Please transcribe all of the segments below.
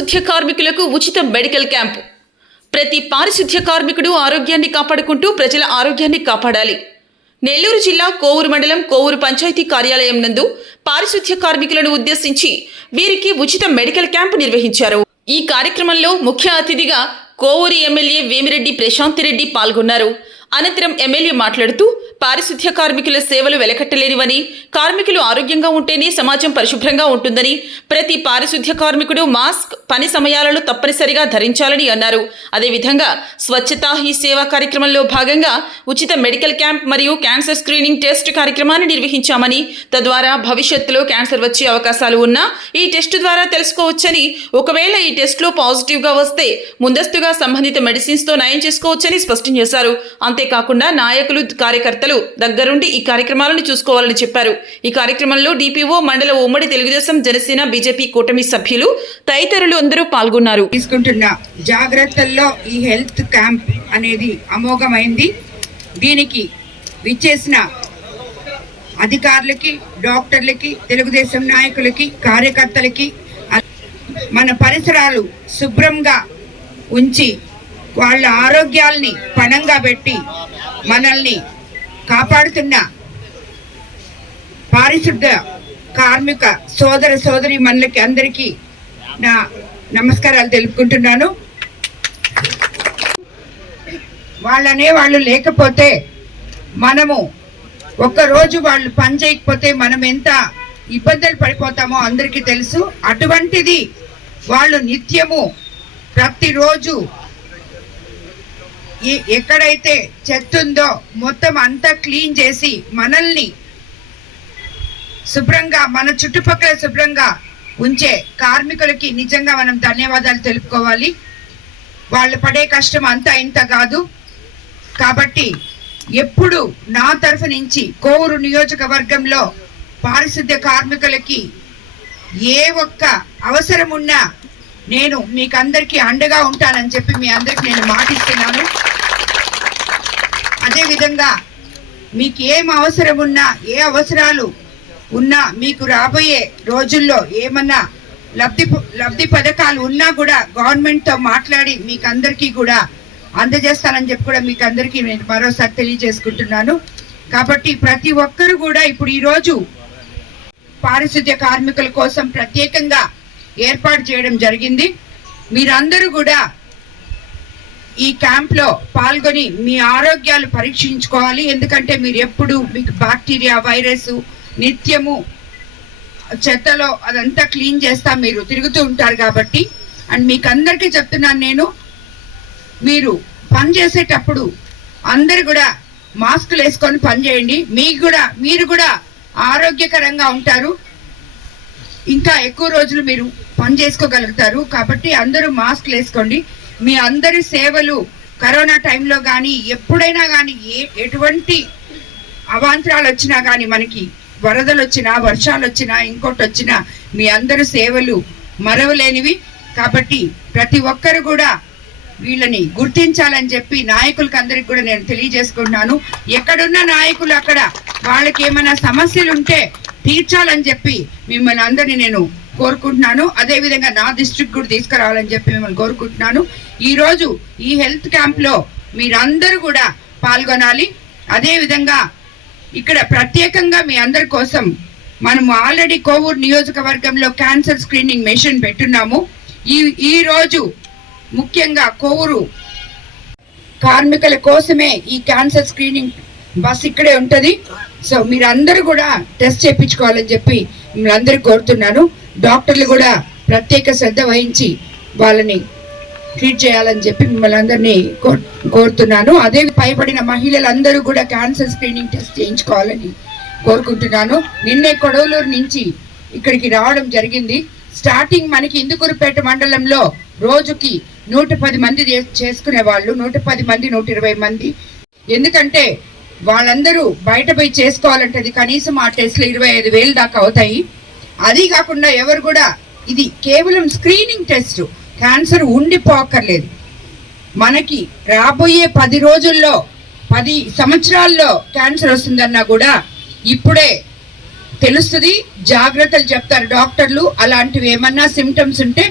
పారిశుద్ధ్య కార్మికులకు ఉచిత మెడికల్ క్యాంపు. ప్రతి పారిశుద్ధ్య కార్మికుడు ఆరోగ్యాన్ని కాపాడుకుంటూ ప్రజల ఆరోగ్యాన్ని కాపాడాలి. నెల్లూరు జిల్లా కోవూరు మండలం కోవూరు పంచాయతీ కార్యాలయం నందు పారిశుద్ధ్య కార్మికులను ఉద్దేశించి వీరికి ఉచిత మెడికల్ క్యాంపు నిర్వహించారు. ఈ కార్యక్రమంలో ముఖ్య అతిథిగా కోవూరు ఎమ్మెల్యే వేమిరెడ్డి ప్రశాంతిరెడ్డి పాల్గొన్నారు. అనంతరం ఎమ్మెల్యే మాట్లాడుతూ పారిశుద్ధ్య కార్మికుల సేవలు వెలకట్టలేనివని, కార్మికులు ఆరోగ్యంగా ఉంటేనే సమాజం పరిశుభ్రంగా ఉంటుందని, ప్రతి పారిశుద్ధ్య కార్మికుడు మాస్క్ పని సమయాలలో తప్పనిసరిగా ధరించాలని అన్నారు. అదేవిధంగా స్వచ్ఛతా హీ సేవా కార్యక్రమంలో భాగంగా ఉచిత మెడికల్ క్యాంప్ మరియు క్యాన్సర్ స్క్రీనింగ్ టెస్ట్ కార్యక్రమాన్ని నిర్వహించామని, తద్వారా భవిష్యత్తులో క్యాన్సర్ వచ్చే అవకాశాలు ఉన్నా ఈ టెస్ట్ ద్వారా తెలుసుకోవచ్చని, ఒకవేళ ఈ టెస్ట్లో పాజిటివ్గా వస్తే ముందస్తుగా సంబంధిత మెడిసిన్స్తో నయం చేసుకోవచ్చని స్పష్టం చేశారు. అంతేకాకుండా నాయకులు, కార్యకర్తలు దగ్గరుండి ఈ కార్యక్రమాలను చూసుకోవాలని చెప్పారు. ఈ కార్యక్రమంలో డిపిఓ, మండల ఉమ్మడి తెలుగుదేశం, జనసేన, బీజేపీ కూటమి సభ్యులు తదితరులు అందరూ పాల్గొన్నారు. తీసుకుంటున్న జాగ్రత్తల్లో ఈ హెల్త్ క్యాంప్ అనేది అమోఘమైంది. దీనికి విచ్చేసిన అధికారులకి, డాక్టర్లకి, తెలుగుదేశం నాయకులకి, కార్యకర్తలకి, మన పరిసరాలు శుభ్రంగా ఉంచి వాళ్ళ ఆరోగ్యాల్ని పణంగా పెట్టి మనల్ని కాపాడుతున్న పారిశుద్ధ్య కార్మిక సోదర సోదరి మనలకి అందరికీ నా నమస్కారాలు తెలుపుకుంటున్నాను. వాళ్ళు లేకపోతే, మనము ఒక్కరోజు వాళ్ళు పని చేయకపోతే మనం ఎంత ఇబ్బందులు పడిపోతామో అందరికీ తెలుసు. అటువంటిది వాళ్ళు నిత్యము ప్రతిరోజు ఎక్కడైతే చెత్త ఉందో మొత్తం అంతా క్లీన్ చేసి మనల్ని శుభ్రంగా, మన చుట్టుపక్కల శుభ్రంగా ఉంచే కార్మికులకి నిజంగా మనం ధన్యవాదాలు తెలుపుకోవాలి. వాళ్ళు పడే కష్టం అంతా ఇంత కాదు. కాబట్టి ఎప్పుడు నా తరఫు నుంచి కోవూరు నియోజకవర్గంలో పారిశుద్ధ్య కార్మికులకి ఏ ఒక్క అవసరం ఉన్నా నేను మీకు అందరికీ అండగా ఉంటానని చెప్పి మీ అందరికి నేను మాటిస్తున్నాను. అదేవిధంగా మీకు ఏం అవసరం ఉన్నా, ఏ అవసరాలు ఉన్నా, మీకు రాబోయే రోజుల్లో ఏమన్నా లబ్ధి పథకాలు ఉన్నా కూడా గవర్నమెంట్తో మాట్లాడి మీకు అందరికీ కూడా అందజేస్తానని చెప్పి కూడా మీకు అందరికీ నేను మరోసారి తెలియజేసుకుంటున్నాను. కాబట్టి ప్రతి ఒక్కరు కూడా ఇప్పుడు ఈరోజు పారిశుద్ధ్య కార్మికుల కోసం ప్రత్యేకంగా ఏర్పాటు చేయడం జరిగింది. మీరందరూ కూడా ఈ క్యాంప్లో పాల్గొని మీ ఆరోగ్యాలు పరీక్షించుకోవాలి. ఎందుకంటే మీరు ఎప్పుడు మీకు బ్యాక్టీరియా, వైరస్ నిత్యము చెత్తలో అదంతా క్లీన్ చేస్తా మీరు తిరుగుతూ ఉంటారు కాబట్టి, అండ్ మీకు అందరికీ చెప్తున్నాను నేను, మీరు పని చేసేటప్పుడు అందరు కూడా మాస్కులు వేసుకొని పని చేయండి. మీరు కూడా ఆరోగ్యకరంగా ఉంటారు. ఇంకా ఎక్కువ రోజులు మీరు పని చేసుకోగలుగుతారు. కాబట్టి అందరూ మాస్క్లు వేసుకోండి. మీ అందరి సేవలు కరోనా టైంలో కానీ ఎప్పుడైనా కానీ ఎటువంటి అవాంతరాలు వచ్చినా కానీ, మనకి వరదలు వచ్చినా, వర్షాలు వచ్చినా, ఇంకోటి వచ్చినా మీ అందరి సేవలు మరవలేనివి. కాబట్టి ప్రతి ఒక్కరు కూడా వీళ్ళని గుర్తించాలని చెప్పి నాయకులకి అందరికి కూడా నేను తెలియజేసుకుంటున్నాను. ఎక్కడున్న నాయకులు అక్కడ వాళ్ళకి ఏమైనా సమస్యలు ఉంటే తీర్చాలని చెప్పి మిమ్మల్ని అందరినీ నేను కోరుకుంటున్నాను. అదేవిధంగా నా డిస్ట్రిక్ట్ కూడా తీసుకురావాలని చెప్పి మిమ్మల్ని కోరుకుంటున్నాను. ఈరోజు ఈ హెల్త్ క్యాంప్లో మీరందరూ కూడా పాల్గొనాలి. అదేవిధంగా ఇక్కడ ప్రత్యేకంగా మీ అందరి కోసం మనము ఆల్రెడీ కోవూరు నియోజకవర్గంలో క్యాన్సర్ స్క్రీనింగ్ మెషిన్ పెట్టున్నాము. ఈ రోజు ముఖ్యంగా కోవూరు కార్మికుల కోసమే ఈ క్యాన్సర్ స్క్రీనింగ్ బస్ ఇక్కడే ఉంటుంది. సో మీరందరూ కూడా టెస్ట్ చేయించుకోవాలని చెప్పి మిమ్మల్ని అందరికీ కోరుతున్నాను. డాక్టర్లు కూడా ప్రత్యేక శ్రద్ధ వహించి వాళ్ళని ట్రీట్ చేయాలని చెప్పి మిమ్మల్ని అందరినీ కోరుతున్నాను. అదే పైబడిన మహిళలందరూ కూడా క్యాన్సర్ స్క్రీనింగ్ టెస్ట్ చేయించుకోవాలని కోరుకుంటున్నాను. నిన్నే కొడవలూరు నుంచి ఇక్కడికి రావడం జరిగింది. స్టార్టింగ్ మనకి ఇందుకూరుపేట మండలంలో రోజుకి 110 మంది చేసుకునే వాళ్ళు, 110 మంది, 120 మంది. ఎందుకంటే వాళ్ళందరూ బయట పోయి చేసుకోవాలంటే అది కనీసం ఆ టెస్ట్లు 25,000 దాకా అవుతాయి. అది కాకుండా ఎవరు కూడా, ఇది కేవలం స్క్రీనింగ్ టెస్ట్, క్యాన్సర్ ఉండిపోక్కర్లేదు. మనకి రాబోయే 10 రోజుల్లో, 10 సంవత్సరాల్లో క్యాన్సర్ వస్తుందన్నా కూడా ఇప్పుడే తెలుస్తుంది. జాగ్రత్తలు చెప్తారు డాక్టర్లు. అలాంటివి ఏమన్నా సిమ్టమ్స్ ఉంటే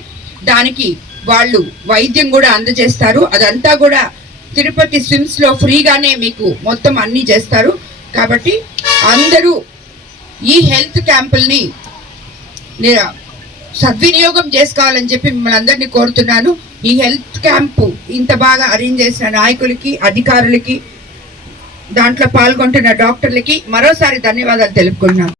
దానికి వాళ్ళు వైద్యం కూడా అందజేస్తారు. అదంతా కూడా తిరుపతి స్విమ్స్ లో ఫ్రీగానే మీకు మొత్తం అన్ని చేస్తారు. కాబట్టి అందరూ ఈ హెల్త్ క్యాంపుల్ని సద్వినియోగం చేసుకోవాలని చెప్పి మిమ్మల్ని అందరినీ కోరుతున్నాను. ఈ హెల్త్ క్యాంపు ఇంత బాగా అరేంజ్ చేసిన నాయకులకి, అధికారులకి, దాంట్లో పాల్గొంటున్న డాక్టర్లకి మరోసారి ధన్యవాదాలు తెలుపుకుంటున్నాను.